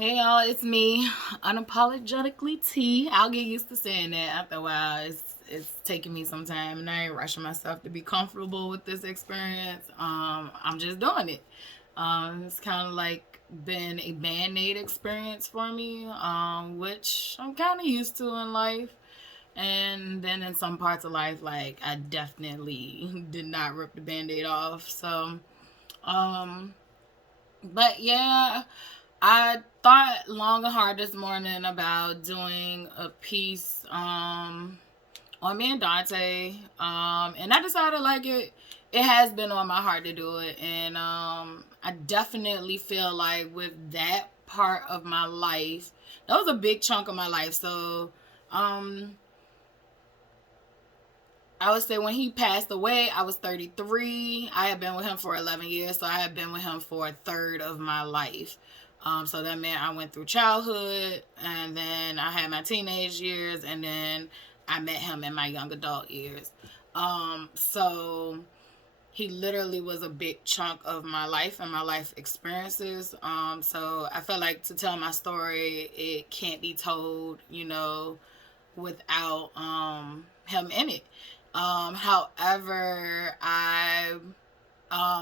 Hey y'all, it's me, unapologetically T. I'll get used to saying that after a while. It's taking me some time, and I ain't rushing myself to be comfortable with this experience. I'm just doing it. It's kind of like been a band-aid experience for me, which I'm kind of used to in life. And then in some parts of life, like I definitely did not rip the band-aid off. Um, but yeah, I thought long and hard this morning about doing a piece on me and Dante. And I decided like it has been on my heart to do it. And I definitely feel like with that part of my life, that was a big chunk of my life. So um I would say when he passed away, I was 33. I had been with him for 11 years, so I had been with him for a third of my life. So that meant I went through childhood, and then I had my teenage years, and then I met him in my young adult years. So he literally was a big chunk of my life and my life experiences. So I feel like to tell my story, it can't be told, without him in it. However, I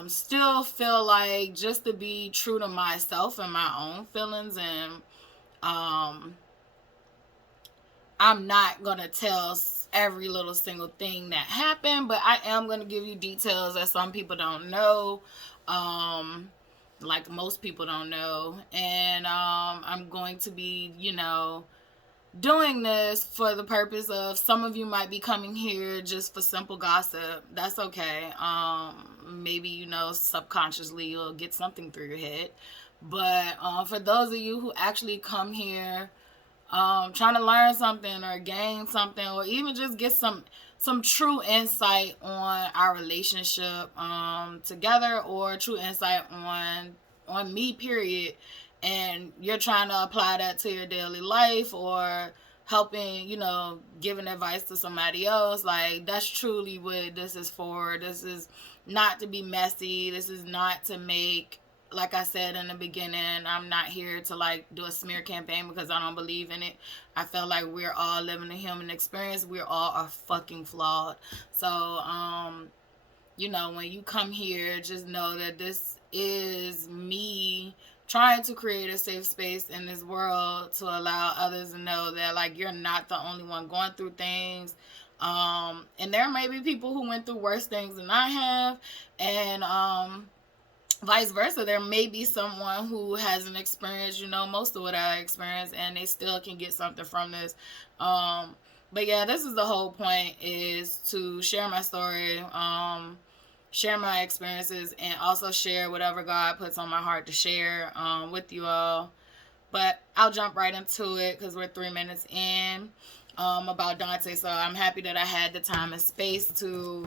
still feel like just to be true to myself and my own feelings, and um, I'm not going to tell every little single thing that happened, but I am going to give you details that some people don't know. Like most people don't know. And I'm going to be, doing this for the purpose of some of you might be coming here just for simple gossip. That's okay. Maybe subconsciously you'll get something through your head. But for those of you who actually come here trying to learn something or gain something, or even just get some true insight on our relationship together, or true insight on me, period, and you're trying to apply that to your daily life, or helping, giving advice to somebody else, like that's truly what this is for. This is not to be messy. This is not to make, like I said in the beginning, I'm not here to like do a smear campaign because I don't believe in it. I feel like we're all living a human experience. We're all are fucking flawed. So, when you come here, just know that this is me trying to create a safe space in this world to allow others to know that like you're not the only one going through things. And there may be people who went through worse things than I have, and vice versa. There may be someone who hasn't experienced, most of what I experienced, and they still can get something from this. But yeah, this is the whole point, is to share my story, share my experiences, and also share whatever God puts on my heart to share with you all. But I'll jump right into it because we're 3 minutes in about Dante. So I'm happy that I had the time and space to,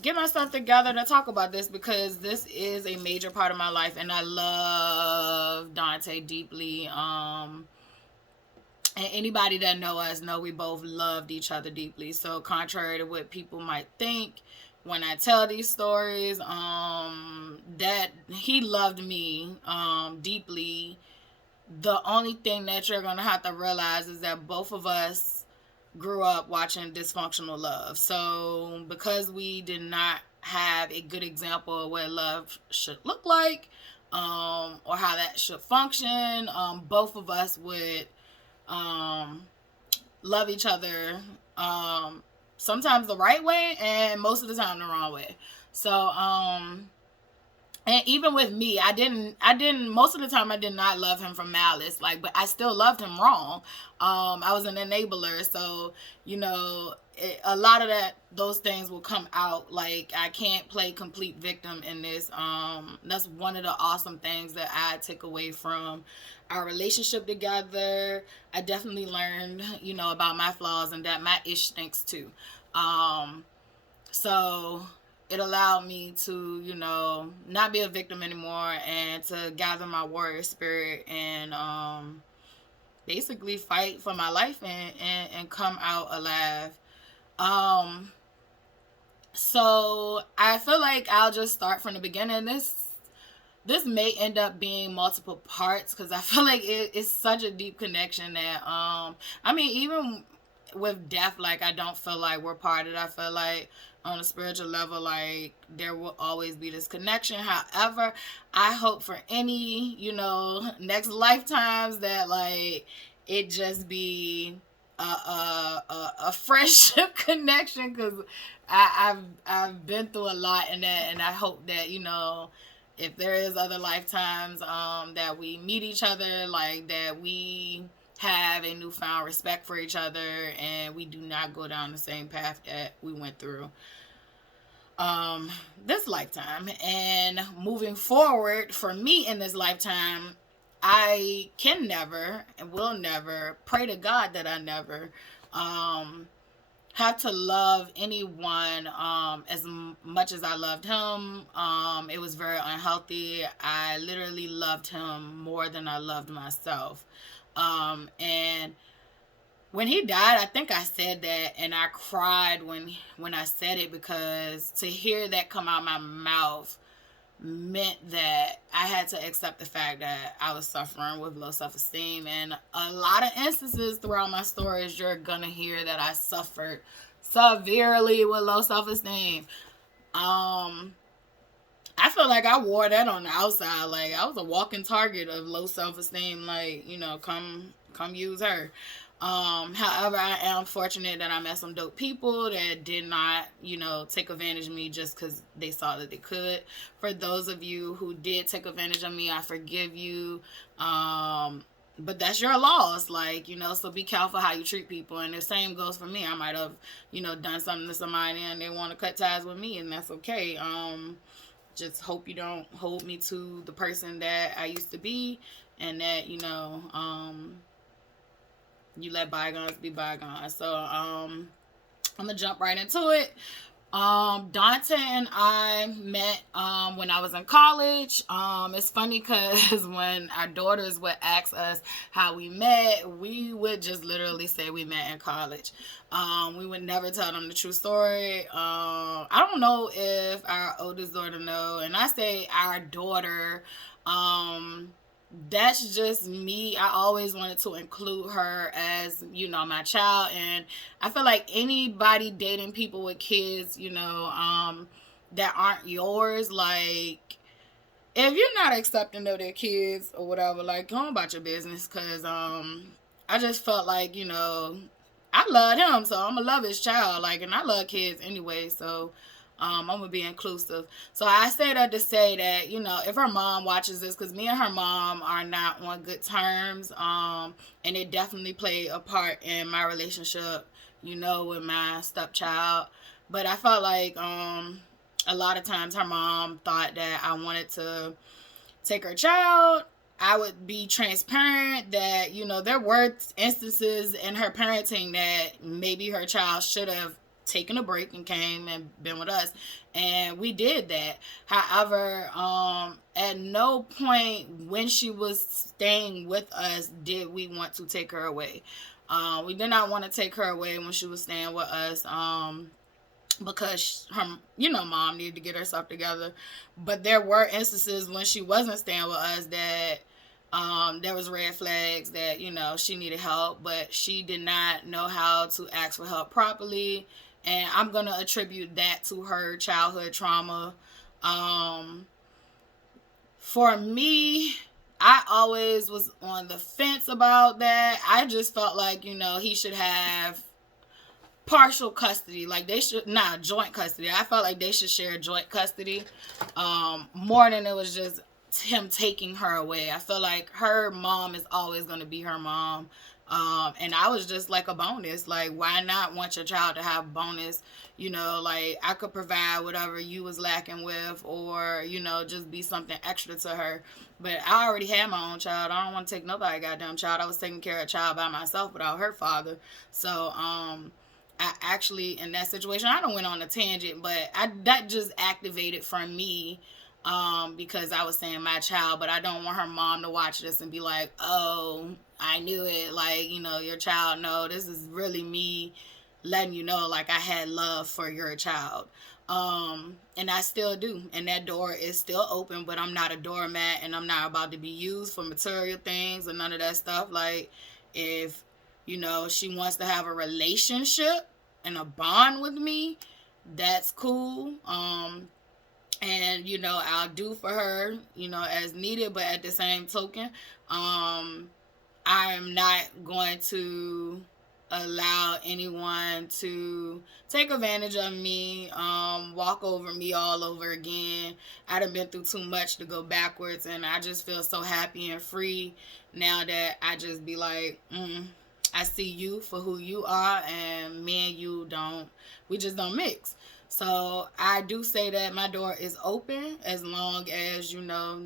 get myself together to talk about this, because this is a major part of my life, and I love Dante deeply. And anybody that know us know we both loved each other deeply. So contrary to what people might think when I tell these stories, that he loved me deeply. The only thing that you're gonna have to realize is that both of us grew up watching dysfunctional love. So because we did not have a good example of what love should look like, or how that should function, both of us would love each other, sometimes the right way and most of the time the wrong way. So and even with me, I didn't most of the time I did not love him from malice, like, but I still loved him wrong. I was an enabler, so a lot of those things will come out. Like, I can't play complete victim in this. That's one of the awesome things that I take away from our relationship together. I definitely learned, about my flaws, and that my ish stinks too. So it allowed me to, not be a victim anymore, and to gather my warrior spirit, and basically fight for my life, and come out alive. Um, so I feel like I'll just start from the beginning. this may end up being multiple parts because I feel like it's such a deep connection that I mean, even with death, like, I don't feel like we're parted. I feel like on a spiritual level, like, there will always be this connection. However, I hope for any, next lifetimes that, like, it just be a friendship connection, because I've been through a lot in that, and I hope that, if there is other lifetimes, that we meet each other, like, that we have a newfound respect for each other, and we do not go down the same path that we went through this lifetime. And moving forward, for me in this lifetime, I can never and will never, pray to God that I never have to love anyone as much as I loved him. It was very unhealthy. I literally loved him more than I loved myself. And when he died, I think I said that, and I cried when I said it, because to hear that come out my mouth meant that I had to accept the fact that I was suffering with low self-esteem. And a lot of instances throughout my stories, you're gonna hear that I suffered severely with low self-esteem. I feel like I wore that on the outside. Like, I was a walking target of low self-esteem. Like, come use her. However, I am fortunate that I met some dope people that did not, take advantage of me just because they saw that they could. For those of you who did take advantage of me, I forgive you. But that's your loss, like, so be careful how you treat people. And the same goes for me. I might have, done something to somebody and they want to cut ties with me, and that's okay. Just hope you don't hold me to the person that I used to be, and that, you let bygones be bygones. So, I'm going to jump right into it. Dante and I met when I was in college. It's funny because when our daughters would ask us how we met, we would just literally say we met in college. We would never tell them the true story. I don't know if our oldest daughter know, and I say our daughter, that's just me. I always wanted to include her as, my child. And I feel like anybody dating people with kids, that aren't yours, like, if you're not accepting of their kids or whatever, like, go on about your business. Because I just felt like, I love him, so I'm going to love his child. Like, and I love kids anyway, so I'm going to be inclusive. So I say that to say that, if her mom watches this, because me and her mom are not on good terms, and it definitely played a part in my relationship, with my stepchild. But I felt like a lot of times her mom thought that I wanted to take her child. I would be transparent that, there were instances in her parenting that maybe her child should have taken a break and came and been with us, and we did that. However, at no point when she was staying with us did we want to take her away. We did not want to take her away when she was staying with us, because her, mom needed to get herself together. But there were instances when she wasn't staying with us that there was red flags that, she needed help, but she did not know how to ask for help properly. And I'm going to attribute that to her childhood trauma. For me, I always was on the fence about that. I just felt like, he should have partial custody. Like, they should, joint custody. I felt like they should share joint custody, more than it was just him taking her away. I feel like her mom is always going to be her mom. And I was just like a bonus. Like, why not want your child to have bonus? Like, I could provide whatever you was lacking with, or, just be something extra to her. But I already had my own child. I don't want to take nobody goddamn child. I was taking care of a child by myself without her father. So, I actually, in that situation, I don't went on a tangent, but that just activated for me, because I was saying my child, but I don't want her mom to watch this and be like, oh, I knew it. Like, your child, no, this is really me letting you know, like, I had love for your child. And I still do. And that door is still open, but I'm not a doormat, and I'm not about to be used for material things or none of that stuff. Like, if, she wants to have a relationship and a bond with me, that's cool. And, I'll do for her, as needed. But at the same token, I am not going to allow anyone to take advantage of me, walk over me all over again. I done been through too much to go backwards, and I just feel so happy and free now that I just be like, I see you for who you are, and me and you we just don't mix. So I do say that my door is open as long as,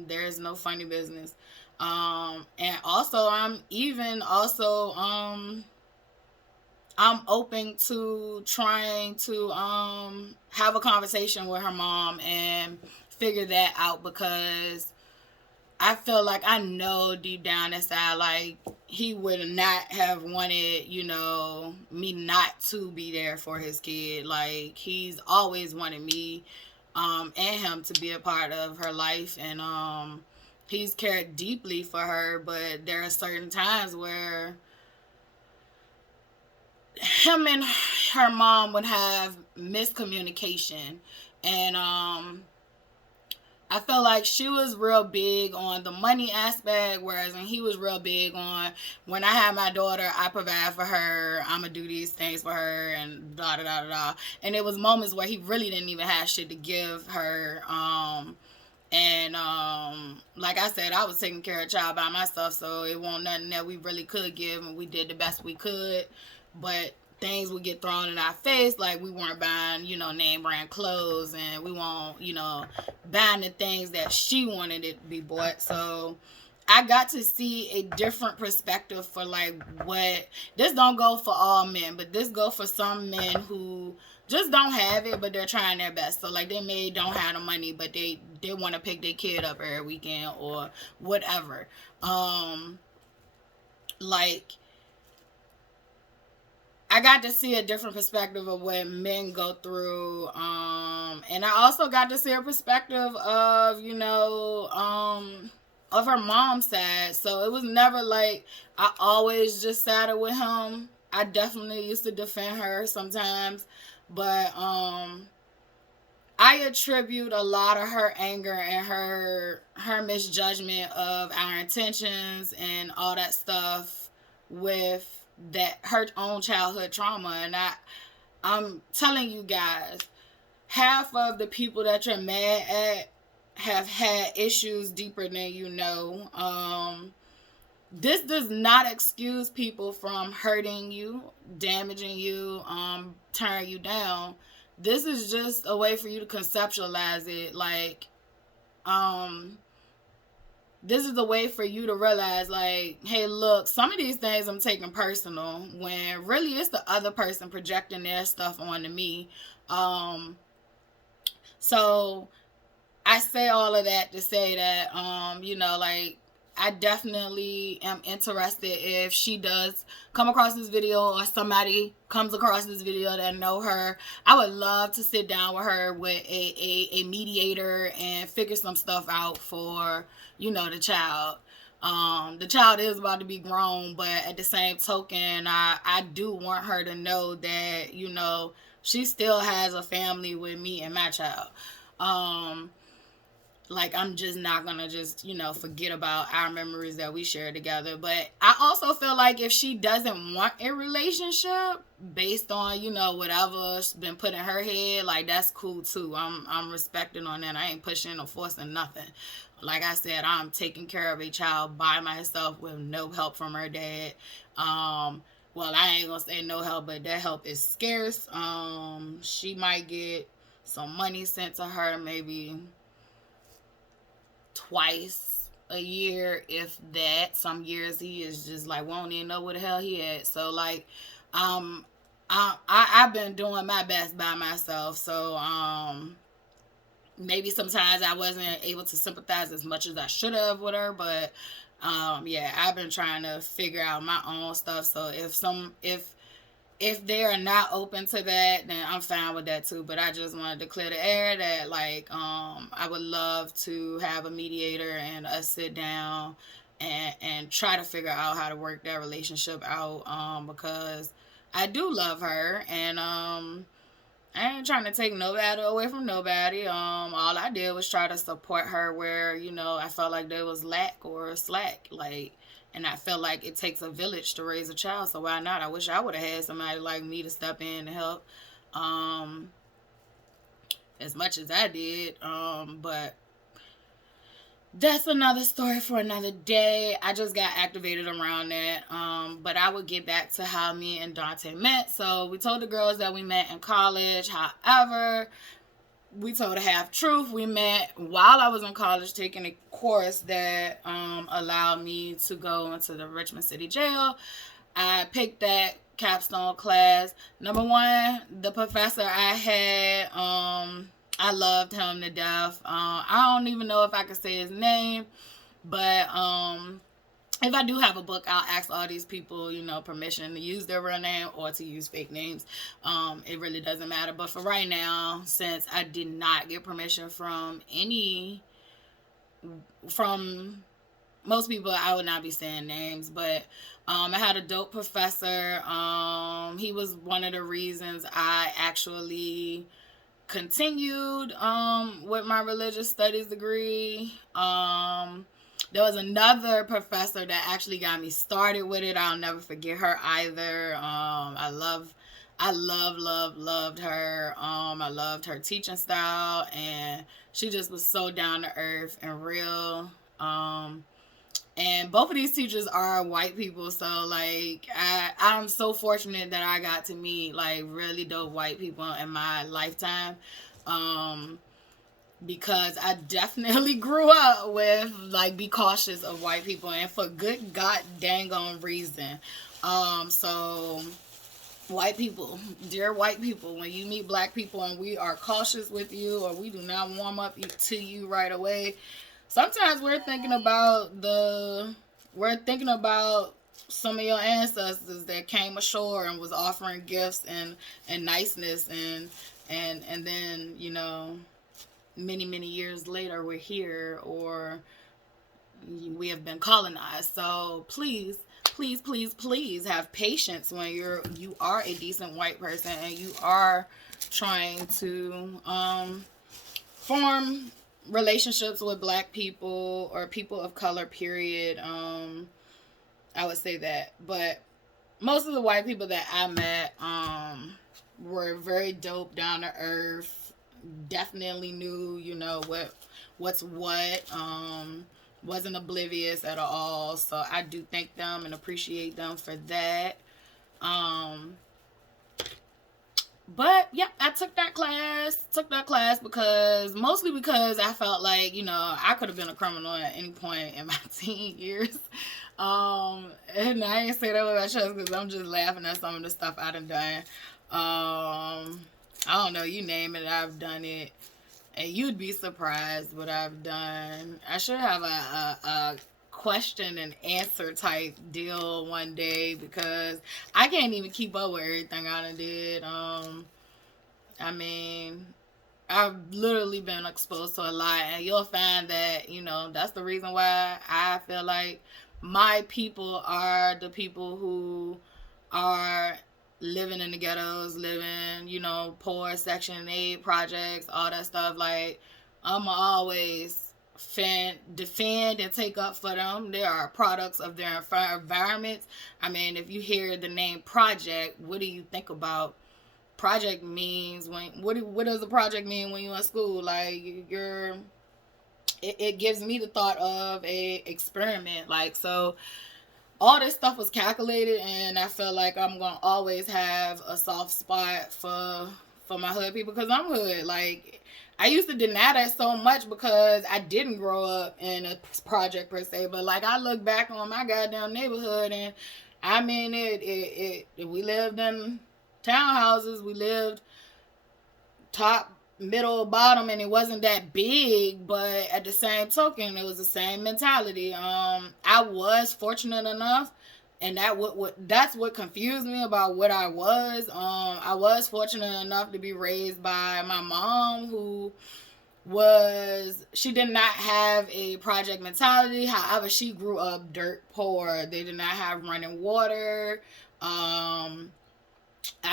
there's no funny business. And also I'm open to trying to have a conversation with her mom and figure that out, because I feel like I know deep down inside, like, he would not have wanted, me not to be there for his kid. Like, he's always wanted me and him to be a part of her life, and he's cared deeply for her, but there are certain times where him and her mom would have miscommunication, and I feel like she was real big on the money aspect, whereas he was real big on, when I have my daughter, I provide for her, I'm going to do these things for her, and da da da da. And it was moments where he really didn't even have shit to give her. And like I said, I was taking care of the child by myself, so it wasn't nothing that we really could give, and we did the best we could. But things would get thrown in our face, like we weren't buying, name brand clothes, and we weren't, buying the things that she wanted it to be bought. So I got to see a different perspective for, like, what, this don't go for all men, but this go for some men who just don't have it, but they're trying their best. So, like, they don't have the money, but they want to pick their kid up every weekend or whatever. Like, I got to see a different perspective of what men go through. And I also got to see a perspective of, of her mom's side. So it was never like I always just sided with him. I definitely used to defend her sometimes. But I attribute a lot of her anger and her misjudgment of our intentions and all that stuff with that her own childhood trauma. And I'm telling you guys, half of the people that you're mad at have had issues deeper than you know. This does not excuse people from hurting you, damaging you, tearing you down. This is just a way for you to conceptualize it. Like, this is the way for you to realize, like, hey, look, some of these things I'm taking personal, when really it's the other person projecting their stuff onto me. So I say all of that to say that, like, I definitely am interested if she does come across this video, or somebody comes across this video that know her. I would love to sit down with her with a mediator and figure some stuff out for, the child. The child is about to be grown, but at the same token, I do want her to know that, she still has a family with me and my child. Like, I'm just not going to just, forget about our memories that we share together. But I also feel like if she doesn't want a relationship based on, whatever's been put in her head, like, that's cool too. I'm respecting on that. I ain't pushing or forcing nothing. Like I said, I'm taking care of a child by myself with no help from her dad. Well, I ain't going to say no help, but that help is scarce. She might get some money sent to her maybe twice a year, if that. Some years he is just like, won't even know where the hell he at. So, like, I've been doing my best by myself. So maybe sometimes I wasn't able to sympathize as much as I should have with her, but yeah, I've been trying to figure out my own stuff. So if if they are not open to that, then I'm fine with that too. But I just wanted to clear the air that, like, I would love to have a mediator and us sit down and try to figure out how to work that relationship out, because I do love her, and I ain't trying to take nobody away from nobody. All I did was try to support her where, I felt like there was lack or slack. Like, and I felt like it takes a village to raise a child, so why not? I wish I would have had somebody like me to step in and help, as much as I did. But that's another story for another day. I just got activated around that. But I would get back to how me and Dante met. So we told the girls that we met in college. However, we told a half truth. We met while I was in college taking a course that allowed me to go into the Richmond City Jail. I picked that capstone class. Number one, the professor I had, I loved him to death. I don't even know if I could say his name, but if I do have a book, I'll ask all these people, permission to use their real name or to use fake names. It really doesn't matter. But for right now, since I did not get permission from most people, I would not be saying names, but I had a dope professor. He was one of the reasons I actually continued with my religious studies degree. There was another professor that actually got me started with it. I'll never forget her either. I loved her. I loved her teaching style, and she just was so down to earth and real. And both of these teachers are white people, so like I'm so fortunate that I got to meet like really dope white people in my lifetime, because I definitely grew up with like be cautious of white people, and for good god dang on reason. So white people, dear white people, when you meet black people and we are cautious with you, or we do not warm up to you right away, sometimes we're thinking about some of your ancestors that came ashore and was offering gifts and niceness, and then many years later we're here, or we have been colonized. So please have patience when you are a decent white person and you are trying to form relationships with black people or people of color, period. I would say that. But most of the white people that I met were very dope, down to earth, definitely knew, what's what, wasn't oblivious at all. So I do thank them and appreciate them for that. But yeah, I took that class mostly because I felt like, I could have been a criminal at any point in my teen years. And I ain't say that with my chest because I'm just laughing at some of the stuff I done. I don't know, you name it, I've done it. And you'd be surprised what I've done. I should have a question and answer type deal one day, because I can't even keep up with everything I done did. I mean, I've literally been exposed to a lot, and you'll find that, that's the reason why I feel like my people are the people who are living in the ghettos, living, poor Section 8 projects, all that stuff. Like, I'ma always defend and take up for them. They are products of their environments. I mean, if you hear the name project, what do you think about? Project means what does a project mean when you're in school? Like, it gives me the thought of a experiment. Like, so all this stuff was calculated, and I feel like I'm gonna always have a soft spot for my hood people, because I'm hood. Like, I used to deny that so much because I didn't grow up in a project per se, but like, I look back on my goddamn neighborhood, and I mean, we lived in townhouses, we lived top, middle, bottom, and it wasn't that big, but at the same token, it was the same mentality. I was fortunate enough And that's what confused me about what I was. I was fortunate enough to be raised by my mom, who she did not have a project mentality. However, she grew up dirt poor. They did not have running water. I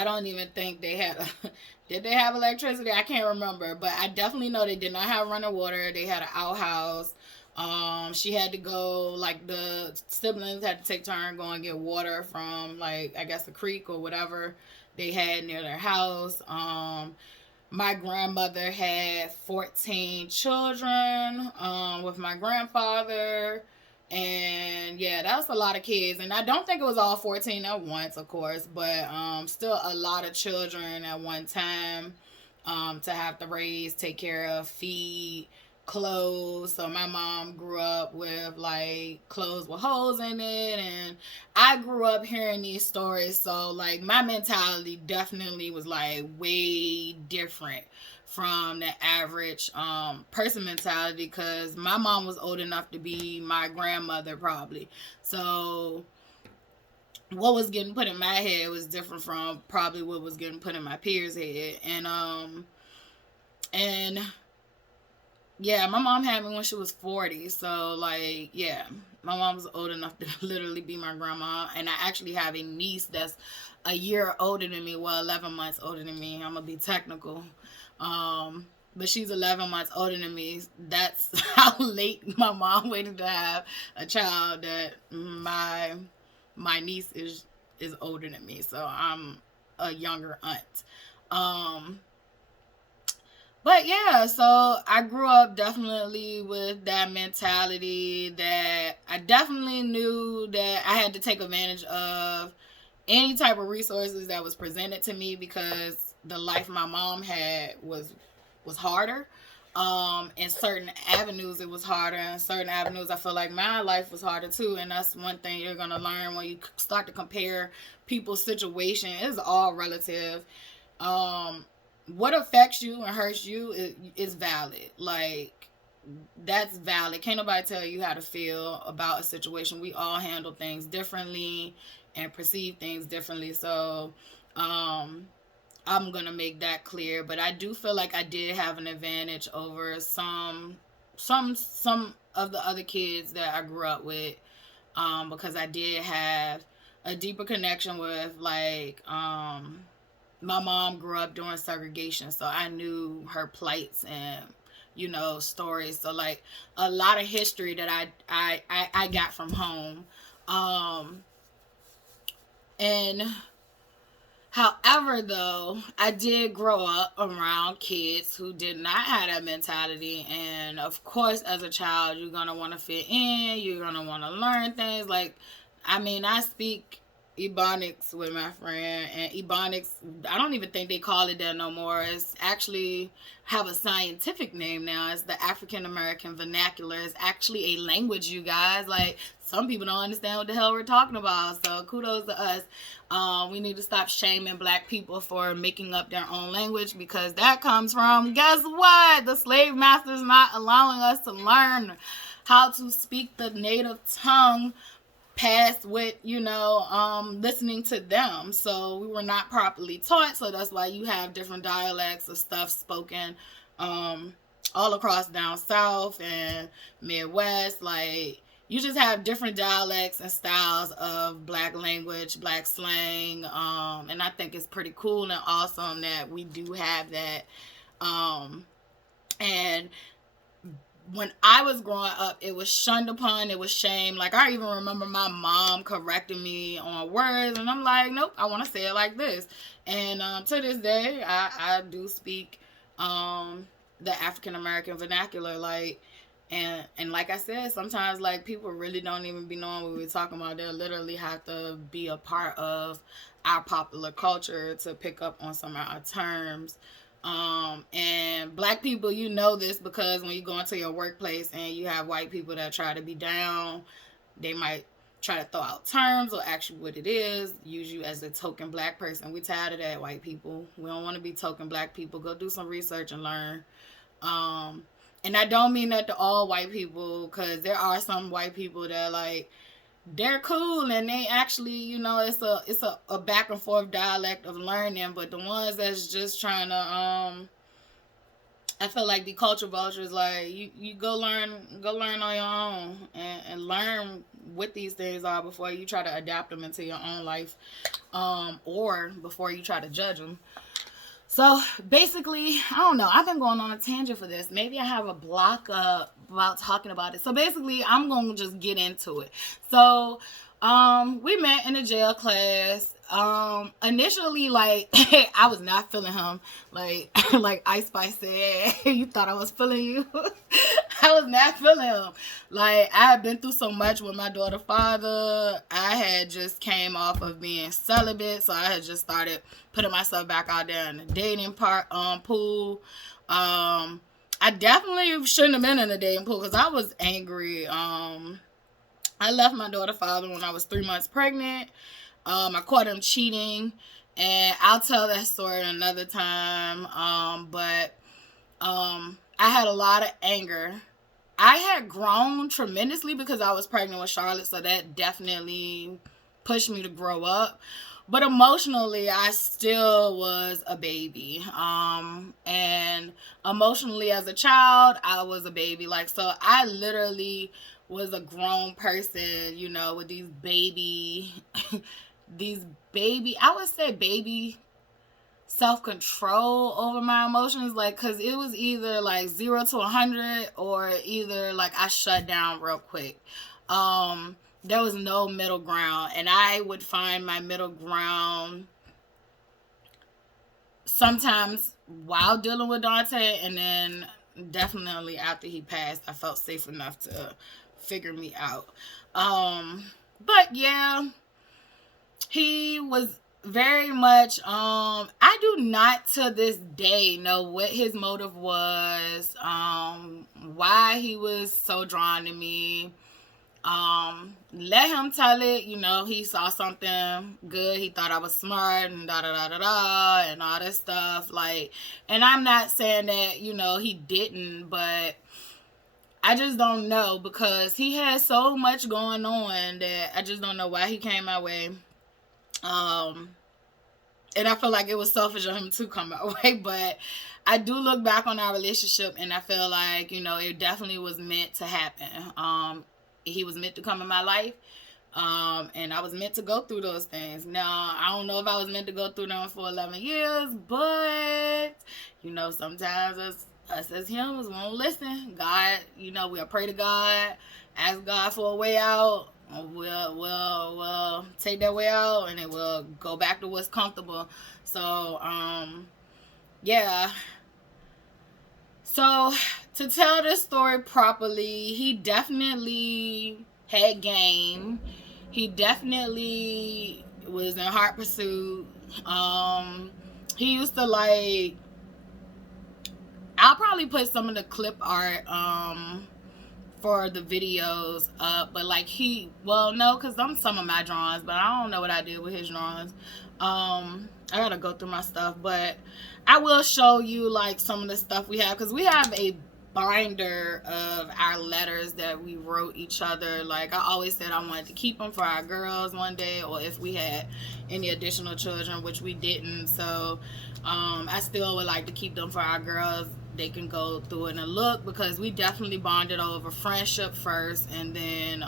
don't even think they had did they have electricity? I can't remember, but I definitely know they did not have running water. They had an outhouse. She had to go, like, the siblings had to take turn going and get water from, like, I guess a creek or whatever they had near their house. My grandmother had 14 children with my grandfather. And yeah, that was a lot of kids. And I don't think it was all 14 at once, of course, but still a lot of children at one time to have to raise, take care of, feed, clothes. So my mom grew up with, like, clothes with holes in it, and I grew up hearing these stories. So, like, my mentality definitely was, like, way different from the average person mentality, because my mom was old enough to be my grandmother probably. So what was getting put in my head was different from probably what was getting put in my peers' head. And yeah, my mom had me when she was 40. So, like, yeah, my mom was old enough to literally be my grandma. And I actually have a niece that's a year older than me. Well, 11 months older than me. I'm going to be technical. But she's 11 months older than me. That's how late my mom waited to have a child, that my niece is older than me. So I'm a younger aunt. But yeah, so I grew up definitely with that mentality, that I definitely knew that I had to take advantage of any type of resources that was presented to me, because the life my mom had was harder. In certain avenues it was harder. In certain avenues I feel like my life was harder too. And that's one thing you're gonna learn when you start to compare people's situation. It's all relative. What affects you and hurts you is valid. Like, that's valid. Can't nobody tell you how to feel about a situation. We all handle things differently and perceive things differently. So I'm gonna make that clear. But I do feel like I did have an advantage over some of the other kids that I grew up with, because I did have a deeper connection with, like, my mom grew up during segregation, so I knew her plights and, stories. So, like, a lot of history that I got from home. And however, though, I did grow up around kids who did not have that mentality. And of course, as a child, you're going to want to fit in. You're going to want to learn things. Like, I speak Ebonics with my friend, and Ebonics, I don't even think they call it that no more. It's actually have a scientific name now. It's the African American vernacular. It's actually a language, you guys. Like, some people don't understand what the hell we're talking about. So kudos to us. We need to stop shaming black people for making up their own language, because that comes from, guess what? The slave masters not allowing us to learn how to speak the native tongue past with, listening to them. So we were not properly taught. So that's why you have different dialects of stuff spoken all across down south and Midwest. Like, you just have different dialects and styles of black language, black slang. And I think it's pretty cool and awesome that we do have that. And when I was growing up, it was shunned upon, it was shamed. Like, I even remember my mom correcting me on words, and I'm like, nope, I want to say it like this. And to this day, I do speak the African American vernacular. Like, and like I said, sometimes, like, people really don't even be knowing what we're talking about. They literally have to be a part of our popular culture to pick up on some of our terms. And black people, this, because when you go into your workplace and you have white people that try to be down, they might try to throw out terms or ask you what it is, use you as a token black person. We tired of that, white people. We don't want to be token black people. Go do some research and learn. And I don't mean that to all white people, because there are some white people that, like, they're cool, and they actually, you know, it's a back and forth dialect of learning. But the ones that's just trying to I feel like the culture vultures, like you go learn on your own, and learn what these things are before you try to adapt them into your own life, or before you try to judge them. So basically, I don't know. I've been going on a tangent for this. Maybe I have a block up about talking about it. So basically, I'm gonna just get into it. So, we met in a jail class. Initially, like I was not feeling him. Like like Ice Spice said, you thought I was feeling you. I was not feeling him. Like I had been through so much with my daughter's father. I had just came off of being celibate, so I had just started putting myself back out there in the dating pool. I definitely shouldn't have been in the dating pool because I was angry. I left my daughter's father when I was 3 months pregnant. I caught him cheating, and I'll tell that story another time. But I had a lot of anger. I had grown tremendously because I was pregnant with Charlotte, so that definitely pushed me to grow up. But emotionally, I still was a baby. And emotionally, as a child, I was a baby. Like, so I literally was a grown person, you know, with these baby, I would say baby self-control over my emotions, like, because it was either like 0 to 100 or either like I shut down real quick. There was no middle ground, and I would find my middle ground sometimes while dealing with Dante, and then definitely after he passed, I felt safe enough to figure me out. But yeah, he was very much, I do not to this day know what his motive was, why he was so drawn to me. Let him tell it, you know, he saw something good, he thought I was smart, and da-da-da-da-da, and all this stuff, like, and I'm not saying that, you know, he didn't, but I just don't know, because he had so much going on that I just don't know why he came my way. And I feel like it was selfish of him to come my way, but I do look back on our relationship, and I feel like, you know, it definitely was meant to happen. He was meant to come in my life, and I was meant to go through those things. Now, I don't know if I was meant to go through them for 11 years, but, you know, sometimes us as humans won't listen. God, you know, we'll pray to God, ask God for a way out. We'll take that way out, and then we'll go back to what's comfortable. So, yeah. So, to tell this story properly, he definitely had game. He definitely was in heart pursuit. He used to, like, I'll probably put some of the clip art, for the videos up, but like no, because some of my drawings, but I don't know what I did with his drawings. I gotta go through my stuff, but I will show you like some of the stuff we have, because we have a binder of our letters that we wrote each other. Like I always said, I wanted to keep them for our girls one day, or if we had any additional children, which we didn't. So I still would like to keep them for our girls. They can go through it and look, because we definitely bonded over friendship first, and then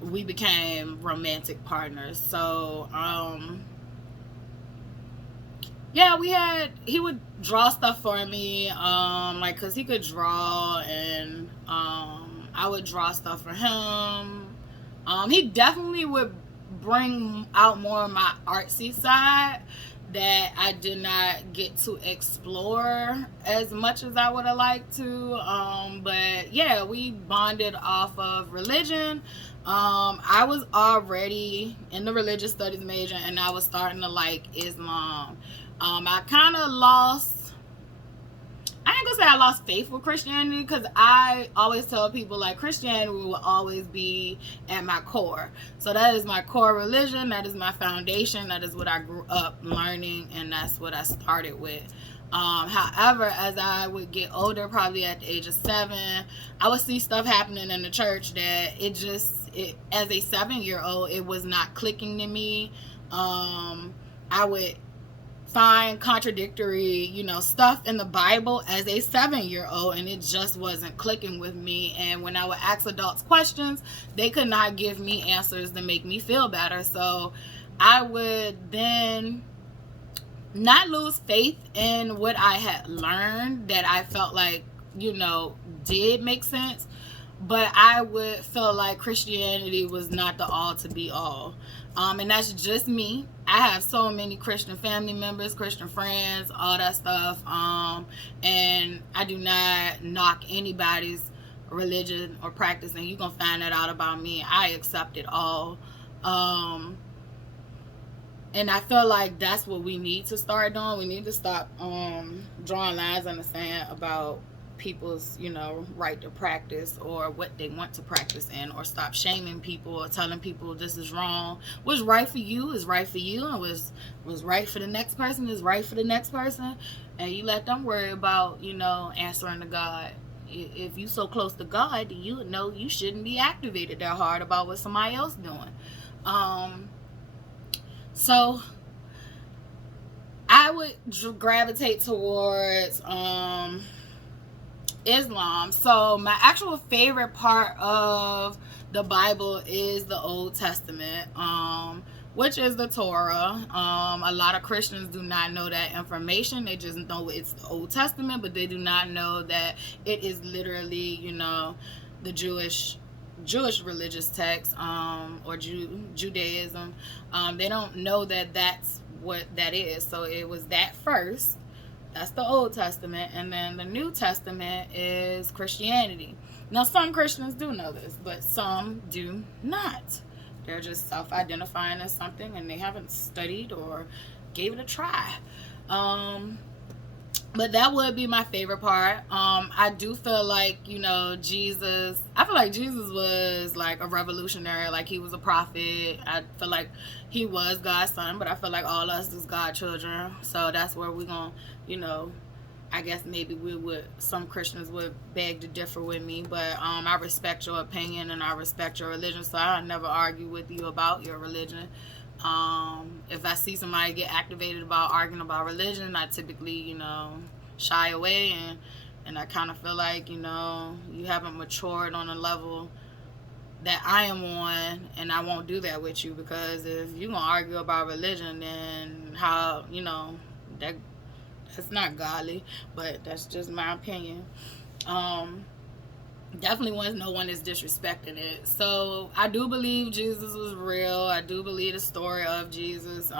we became romantic partners. So yeah, he would draw stuff for me, like, because he could draw, and I would draw stuff for him. He definitely would bring out more of my artsy side that I did not get to explore as much as I would have liked to. But yeah, we bonded off of religion. I was already in the religious studies major, and I was starting to like Islam. I kind of I ain't gonna say I lost faith with Christianity, because I always tell people, like, Christianity will always be at my core. So that is my core religion. That is my foundation. That is what I grew up learning, and that's what I started with. However, as I would get older, probably at the age of 7, I would see stuff happening in the church that as a 7-year-old, it was not clicking to me. I would find contradictory, stuff in the Bible as a 7-year-old, and it just wasn't clicking with me. And when I would ask adults questions, they could not give me answers to make me feel better. So I would then not lose faith in what I had learned that I felt like, did make sense. But I would feel like Christianity was not the all to be all. And that's just me. I have so many Christian family members, Christian friends, all that stuff. And I do not knock anybody's religion or practice, and you're going to find that out about me. I accept it all. And I feel like that's what we need to start doing. We need to stop drawing lines in the sand about people's, right to practice or what they want to practice in, or stop shaming people or telling people this is wrong. What's right for you is right for you, and what's right for the next person is right for the next person. And you let them worry about, answering to God. If you so close to God, you know you shouldn't be activated that hard about what somebody else doing. So I would gravitate towards Islam. So my actual favorite part of the Bible is the Old Testament, which is the Torah. A lot of Christians do not know that information. They just know it's the Old Testament, but they do not know that it is literally, the Jewish religious text, or Judaism. They don't know that that's what that is. So it was that first. That's the Old Testament. And then the New Testament is Christianity. Now, some Christians do know this, but some do not. They're just self-identifying as something, and they haven't studied or gave it a try. But that would be my favorite part. I do feel like, Jesus, I feel like Jesus was like a revolutionary, like he was a prophet. I feel like he was God's son, but I feel like all us is God's children. So that's where we're going to, I guess maybe some Christians would beg to differ with me, but I respect your opinion and I respect your religion, so I never argue with you about your religion. If I see somebody get activated about arguing about religion, I typically, shy away, and I kind of feel like, you haven't matured on a level that I am on, and I won't do that with you, because if you're going to argue about religion, then how, that's not godly, but that's just my opinion. Definitely no one is disrespecting it. So I do believe Jesus was real. I do believe the story of Jesus.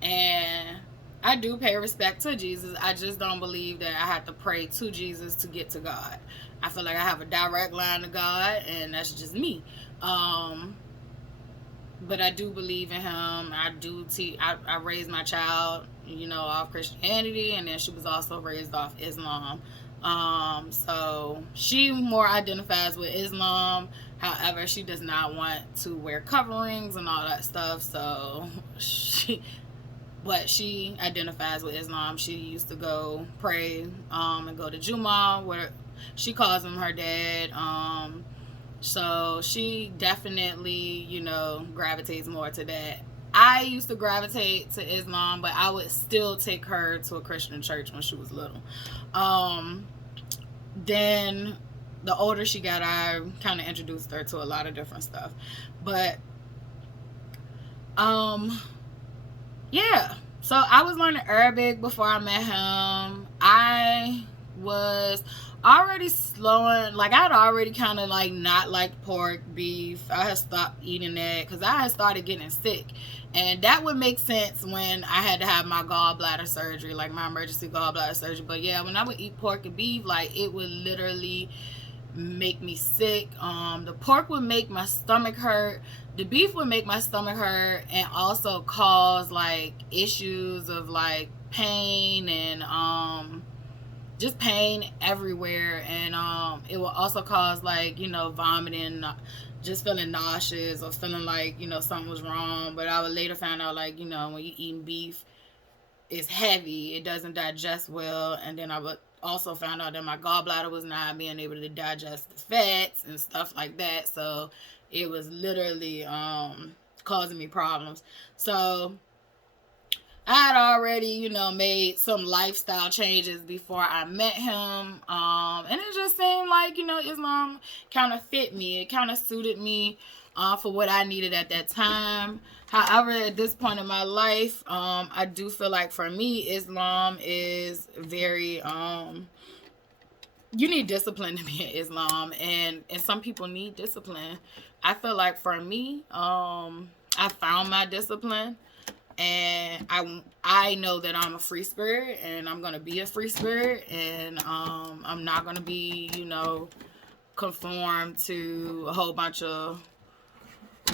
And I do pay respect to Jesus. I just don't believe that I have to pray to Jesus to get to God. I feel like I have a direct line to God, and that's just me. But I do believe in him. I raised my child, off Christianity, and then she was also raised off Islam. So she more identifies with Islam. However, she does not want to wear coverings and all that stuff. So she identifies with Islam. She used to go pray, and go to Jumu'ah, where she calls him her dad. So she definitely, gravitates more to that. I used to gravitate to Islam, but I would still take her to a Christian church when she was little. Then the older she got, I kind of introduced her to a lot of different stuff. But yeah. So I was learning Arabic before I met him. I was already slowing, like I'd already kind of like not liked pork, beef. I had stopped eating that because I had started getting sick. And that would make sense when I had to have my gallbladder surgery, like my emergency gallbladder surgery. But yeah, when I would eat pork and beef, like it would literally make me sick. The pork would make my stomach hurt. The beef would make my stomach hurt, and also cause like issues of like pain and just pain everywhere. And it will also cause like, vomiting, just feeling nauseous or feeling like, something was wrong. But I would later find out like, when you eating beef, is heavy. It doesn't digest well. And then I would also found out that my gallbladder was not being able to digest the fats and stuff like that. So it was literally causing me problems. So I had already, made some lifestyle changes before I met him. And it just seemed like, Islam kind of fit me. It kind of suited me for what I needed at that time. However, at this point in my life, I do feel like for me, Islam is very, you need discipline to be in Islam. And some people need discipline. I feel like for me, I found my discipline. And I know that I'm a free spirit, and I'm gonna be a free spirit, and I'm not gonna be, conformed to a whole bunch of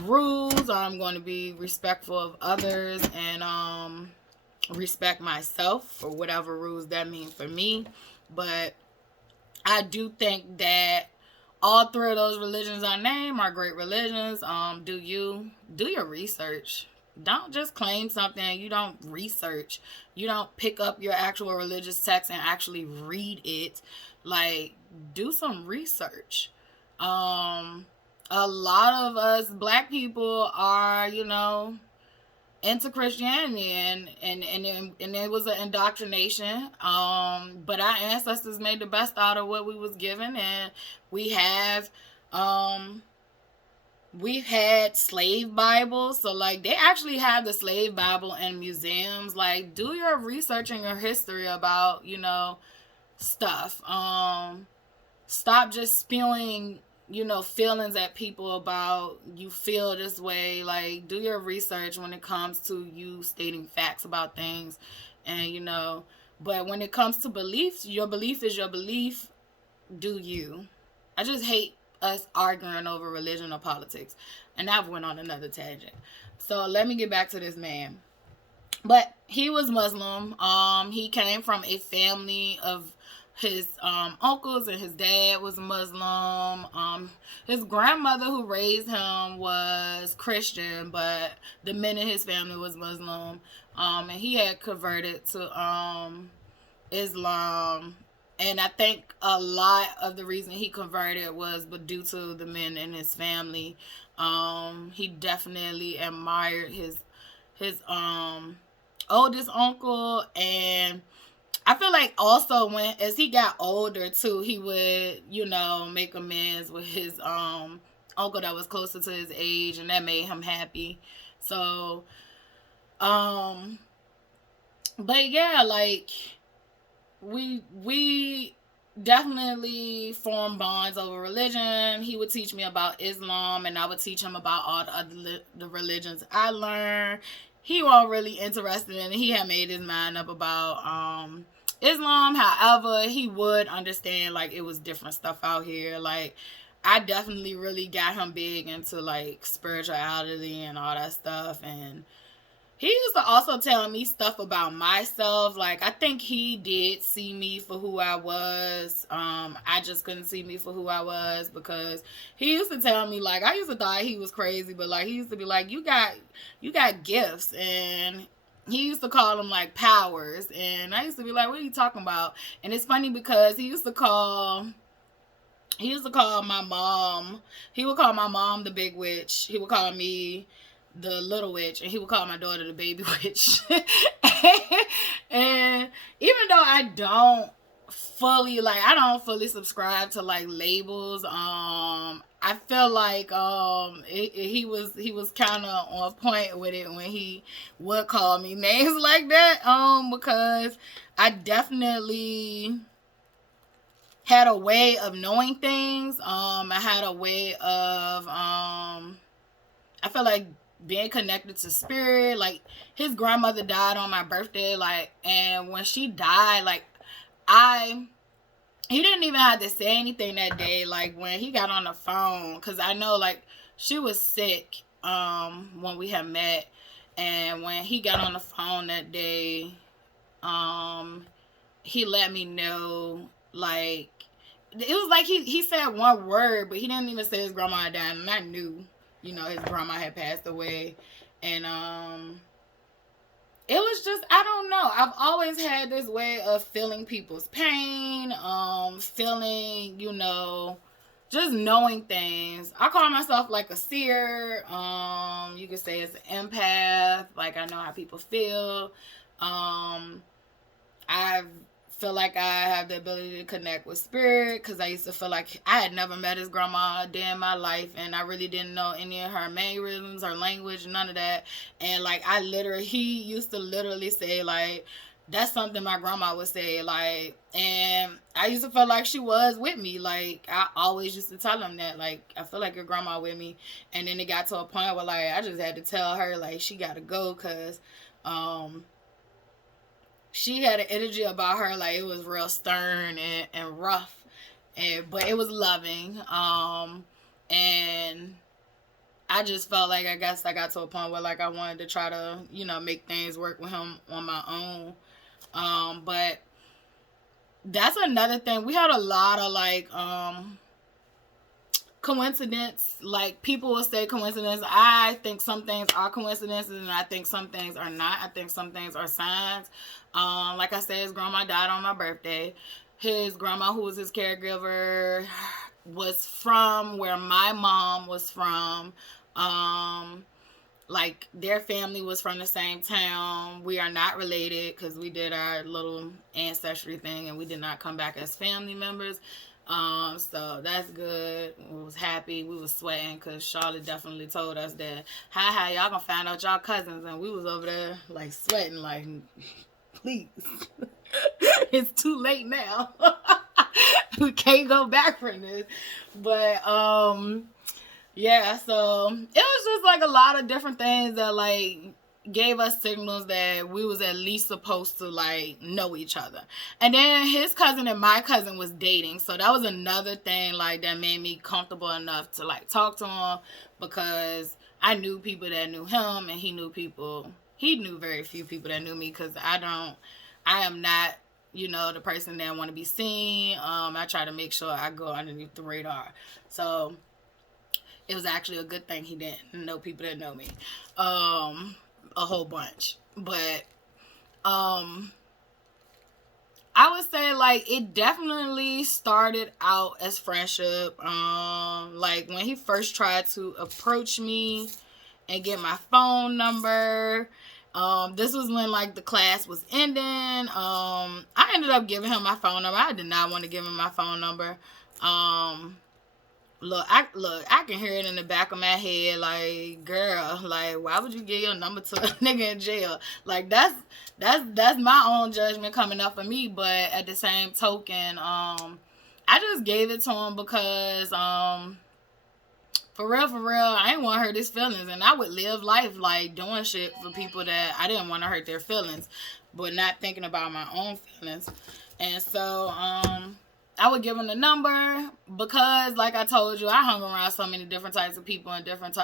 rules. I'm going to be respectful of others, and respect myself for whatever rules that mean for me. But I do think that all three of those religions I name are great religions. Do your research. Don't just claim something you don't research. You don't pick up your actual religious text and actually read it. Like, do some research. A lot of us black people are, into Christianity, and it was an indoctrination. But our ancestors made the best out of what we was given, and we've had slave Bibles. So like, they actually have the slave Bible in museums. Like, do your research and your history about, stuff. Stop just spewing, feelings at people about you feel this way. Like, do your research when it comes to you stating facts about things. And, but when it comes to beliefs, your belief is your belief. Do you. I just hate us arguing over religion or politics. And I've went on another tangent. So let me get back to this man. But he was Muslim. He came from a family of his uncles, and his dad was Muslim. His grandmother who raised him was Christian, but the men in his family was Muslim. And he had converted to Islam. And I think a lot of the reason he converted was due to the men in his family. He definitely admired his oldest uncle, and I feel like also as he got older too, he would, make amends with his uncle that was closer to his age, and that made him happy. So, but yeah, like, we definitely formed bonds over religion. He would teach me about Islam, and I would teach him about all the religions I learned. He wasn't really interested in it. He had made his mind up about Islam. However, he would understand, like, it was different stuff out here. Like, I definitely really got him big into, like, spirituality and all that stuff. And he used to also tell me stuff about myself. Like, I think he did see me for who I was. I just couldn't see me for who I was, because he used to tell me, like, I used to thought he was crazy, but, like, he used to be like, you got gifts. And he used to call them, like, powers. And I used to be like, what are you talking about? And it's funny because he used to call my mom. He would call my mom the big witch. He would call me the little witch, and he would call my daughter the baby witch. And even though I don't fully subscribe to, like, labels, I feel like he was kind of on point with it when he would call me names like that, because I definitely had a way of knowing things. I had a way of I feel like being connected to spirit. Like, his grandmother died on my birthday, like, and when she died, like, he didn't even have to say anything that day. Like, when he got on the phone, because I know, like, she was sick when we had met, and when he got on the phone that day, he let me know, like, it was like he said one word, but he didn't even say his grandma had died, and I knew, his grandma had passed away. And it was just, I don't know. I've always had this way of feeling people's pain, feeling, just knowing things. I call myself like a seer. You could say it's an empath. Like, I know how people feel. I feel like I have the ability to connect with spirit, because I used to feel like I had never met his grandma a day in my life, and I really didn't know any of her mannerisms, her language, none of that. And like, he used to literally say like, that's something my grandma would say, like, and I used to feel like she was with me. Like, I always used to tell him that, like, I feel like your grandma with me. And then it got to a point where like, I just had to tell her like, she gotta go, because she had an energy about her, like, it was real stern and rough, but it was loving. And I just felt like, I guess I got to a point where like, I wanted to try to, make things work with him on my own. But that's another thing. We had a lot of like coincidence. Like, people will say coincidence. I think some things are coincidences, and I think some things are not. I think some things are signs. Like I said, his grandma died on my birthday. His grandma, who was his caregiver, was from where my mom was from. Like, their family was from the same town. We are not related, because we did our little ancestry thing and we did not come back as family members. So that's good. We was happy. We was sweating, because Charlotte definitely told us that, hi, y'all gonna find out y'all cousins. And we was over there like sweating, like, please. It's too late now. We can't go back from this. But yeah, so it was just like a lot of different things that like gave us signals that we was at least supposed to like know each other. And then his cousin and my cousin was dating, so that was another thing like that made me comfortable enough to like talk to him, because I knew people that knew him, and he knew very few people that knew me, because I am not, the person that want to be seen. I try to make sure I go underneath the radar. So it was actually a good thing he didn't know people that know me. A whole bunch. But I would say like it definitely started out as friendship. Like when he first tried to approach me and get my phone number, this was when like the class was ending. I ended up giving him my phone number. I did not want to give him my phone number. Look, I can hear it in the back of my head, like, girl, like, why would you give your number to a nigga in jail? Like, that's my own judgment coming up for me. But at the same token, I just gave it to him because, for real, I didn't want to hurt his feelings, and I would live life like doing shit for people that I didn't want to hurt their feelings, but not thinking about my own feelings. And so, I would give him the number because, like I told you, I hung around so many different types of people in different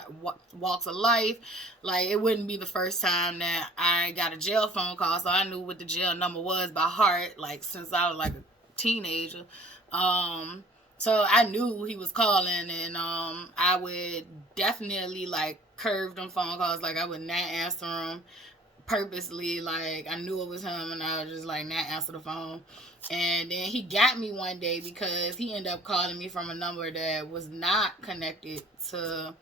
walks of life. Like, it wouldn't be the first time that I got a jail phone call, so I knew what the jail number was by heart, like, since I was, like, a teenager. So I knew he was calling, and I would definitely, like, curve them phone calls. Like, I would not answer them purposely. Like, I knew it was him, and I would just, like, not answer the phone. And then he got me one day because he ended up calling me from a number that was not connected to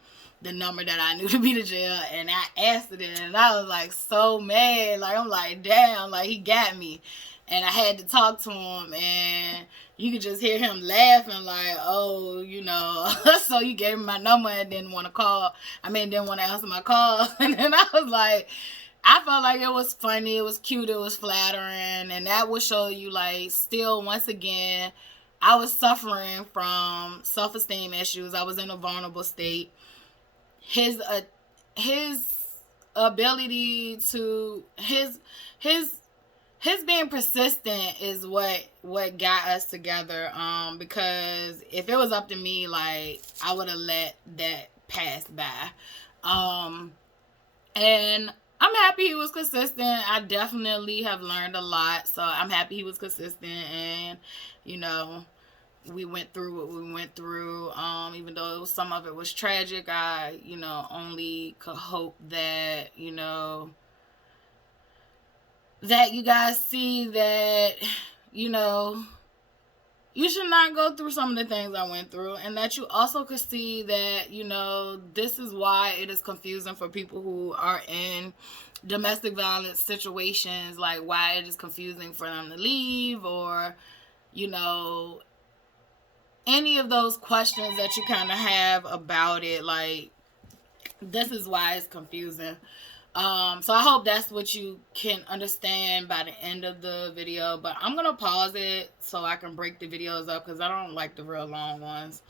the number that I knew to be the jail. And I answered it, and I was, like, so mad. Like, I'm like, damn, like, he got me. And I had to talk to him, and you could just hear him laughing, like, oh, so you gave me my number and didn't want to answer my call. And then I was like, I felt like it was funny, it was cute, it was flattering, and that would show you, like, still, once again, I was suffering from self-esteem issues. I was in a vulnerable state. His ability to, his being persistent is what got us together, because if it was up to me, like, I would have let that pass by. And I'm happy he was consistent. I definitely have learned a lot, so I'm happy he was consistent, and, we went through what we went through. Even though some of it was tragic, I, only could hope that, that you guys see that, you know, you should not go through some of the things I went through, and that you also could see that, you know, this is why it is confusing for people who are in domestic violence situations, like why it is confusing for them to leave, or, you know, any of those questions that you kind of have about it. Like, this is why it's confusing. So I hope that's what you can understand by the end of the video. But I'm going to pause it so I can break the videos up because I don't like the real long ones.